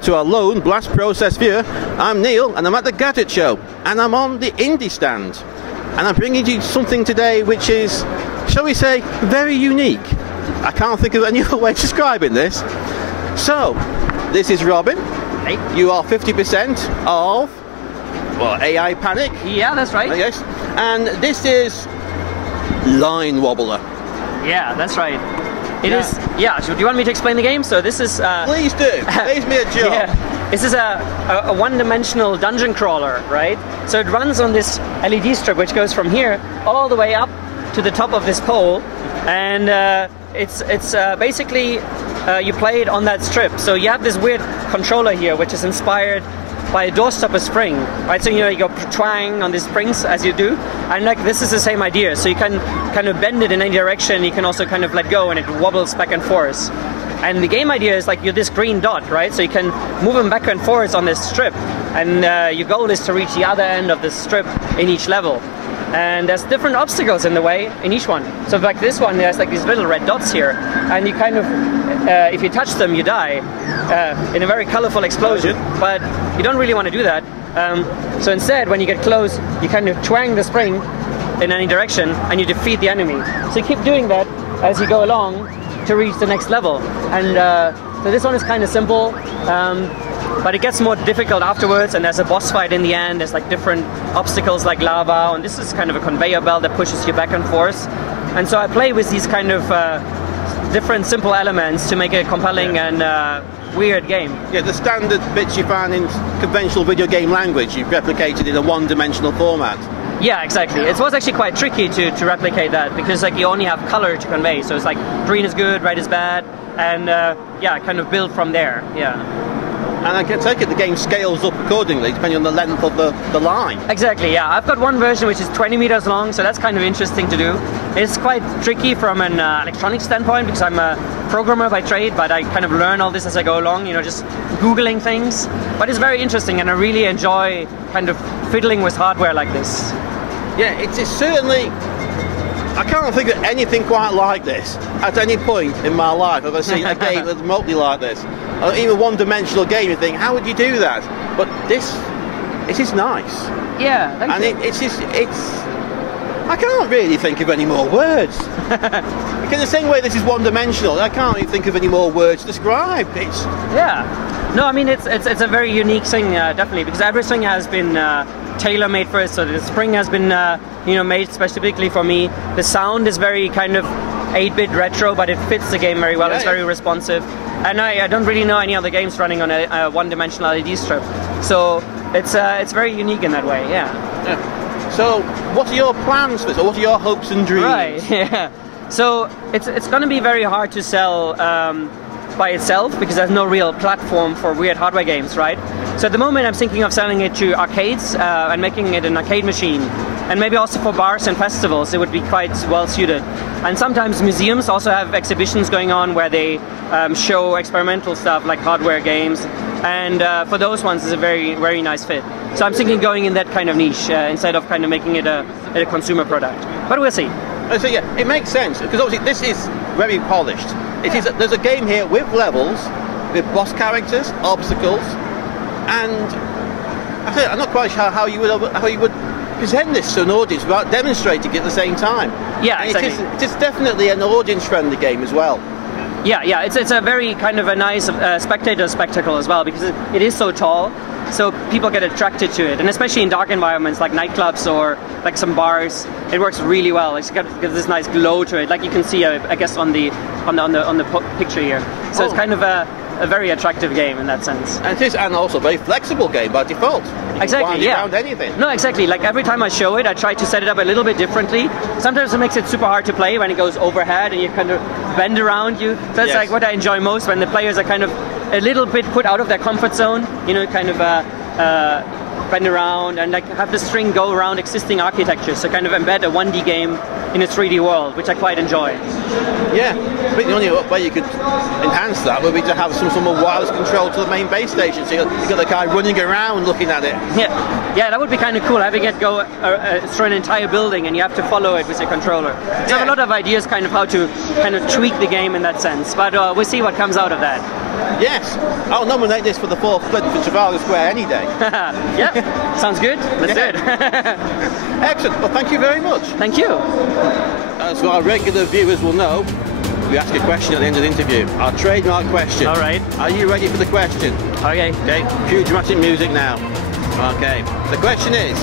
to our lone blast process viewer. I'm Neil, and I'm at the Gadget Show, and I'm on the indie stand. And I'm bringing you something today which is, shall we say, very unique. I can't think of any other way of describing this. So, this is Robin. Hey. You are 50% of, well, AI Panic. Yeah, that's right. Yes. And this is Line Wobbler. Yeah, that's right. It is. Yeah, so do you want me to explain the game? So this is... Please do. Please me a job. Yeah. This is a one-dimensional dungeon crawler, right? So it runs on this LED strip which goes from here all the way up to the top of this pole, and it's basically you play it on that strip. So you have this weird controller here which is inspired by a doorstopper spring, right? So you go twang on these springs as you do, and like this is the same idea. So you can kind of bend it in any direction. You can also kind of let go, and it wobbles back and forth. And the game idea is like you're this green dot, right? So you can move them back and forth on this strip, and your goal is to reach the other end of the strip in each level. And there's different obstacles in the way in each one. So like this one, there's like these little red dots here, and you kind of, if you touch them, you die in a very colorful explosion. But you don't really want to do that. So instead, when you get close, you kind of twang the spring in any direction, and you defeat the enemy. So you keep doing that as you go along to reach the next level. And so this one is kind of simple. But it gets more difficult afterwards, and there's a boss fight in the end. There's like different obstacles like lava, and this is kind of a conveyor belt that pushes you back and forth. And so I play with these kind of different simple elements to make it a compelling and weird game. Yeah, the standard bits you find in conventional video game language, you've replicated in a one-dimensional format. Yeah, exactly. It was actually quite tricky to replicate that, because like you only have color to convey. So it's like green is good, red is bad, and yeah, kind of build from there. Yeah. And I can take it the game scales up accordingly, depending on the length of the line. Exactly, yeah. I've got one version which is 20 meters long, so that's kind of interesting to do. It's quite tricky from an electronic standpoint, because I'm a programmer by trade, but I kind of learn all this as I go along, you know, just Googling things. But it's very interesting, and I really enjoy kind of fiddling with hardware like this. Yeah, it is certainly... I can't think of anything quite like this at any point in my life. I've ever seen a game that's remotely like this. Or even one-dimensional game, you think, how would you do that? But this, it is nice. Yeah, thank you. And it's... I can't really think of any more words. Because the same way this is one-dimensional, I can't even think of any more words to describe it. Yeah. No, I mean, it's a very unique thing, definitely, because everything has been tailor-made for it. So the spring has been, you know, made specifically for me. The sound is very kind of 8-bit retro, but it fits the game very well. Yeah, it's very responsive. And I don't really know any other games running on a one-dimensional LED strip. So it's very unique in that way, yeah. So what are your plans for this, or what are your hopes and dreams? Right, yeah. So it's going to be very hard to sell by itself, because there's no real platform for weird hardware games, right? So at the moment I'm thinking of selling it to arcades and making it an arcade machine. And maybe also for bars and festivals, it would be quite well suited. And sometimes museums also have exhibitions going on where they show experimental stuff like hardware games. And for those ones, it's a very, very nice fit. So I'm thinking going in that kind of niche instead of kind of making it a consumer product. But we'll see. So yeah, it makes sense, because obviously this is very polished. It is. There's a game here with levels, with boss characters, obstacles, and I'm not quite sure how you would present this to an audience without demonstrating it at the same time. Yeah, exactly. It is definitely an audience-friendly game as well. Yeah, it's a very kind of a nice spectator spectacle as well, because it is so tall, so people get attracted to it, and especially in dark environments like nightclubs or like some bars, it works really well. It's got this nice glow to it, like you can see, I guess, on the picture here. So it's kind of a very attractive game in that sense. And it is, and also a very flexible game by default. Exactly, yeah. Around anything. No, exactly. Like every time I show it, I try to set it up a little bit differently. Sometimes it makes it super hard to play when it goes overhead and you kind of bend around you. So that's like what I enjoy most, when the players are kind of a little bit put out of their comfort zone, you know, kind of bend around and like have the string go around existing architecture. So kind of embed a 1D game in a 3D world, which I quite enjoy. Yeah, I think the only way you could enhance that would be to have some sort of wireless control to the main base station, so you've got the guy running around looking at it. Yeah, that would be kind of cool, having it go through an entire building and you have to follow it with your controller. So I have a lot of ideas kind of how to kind of tweak the game in that sense, but we'll see what comes out of that. Yes. I'll nominate this for the 4th flip for Trafalgar Square any day. Yeah, sounds good. Let's do it. Excellent. Well, thank you very much. Thank you. As our regular viewers will know, we ask a question at the end of the interview. Our trademark question. All right. Are you ready for the question? Okay. Okay. Cue dramatic music now. Okay. The question is,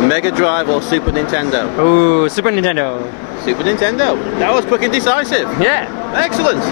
Mega Drive or Super Nintendo? Ooh, Super Nintendo. Super Nintendo. That was quick and decisive. Yeah. Excellent.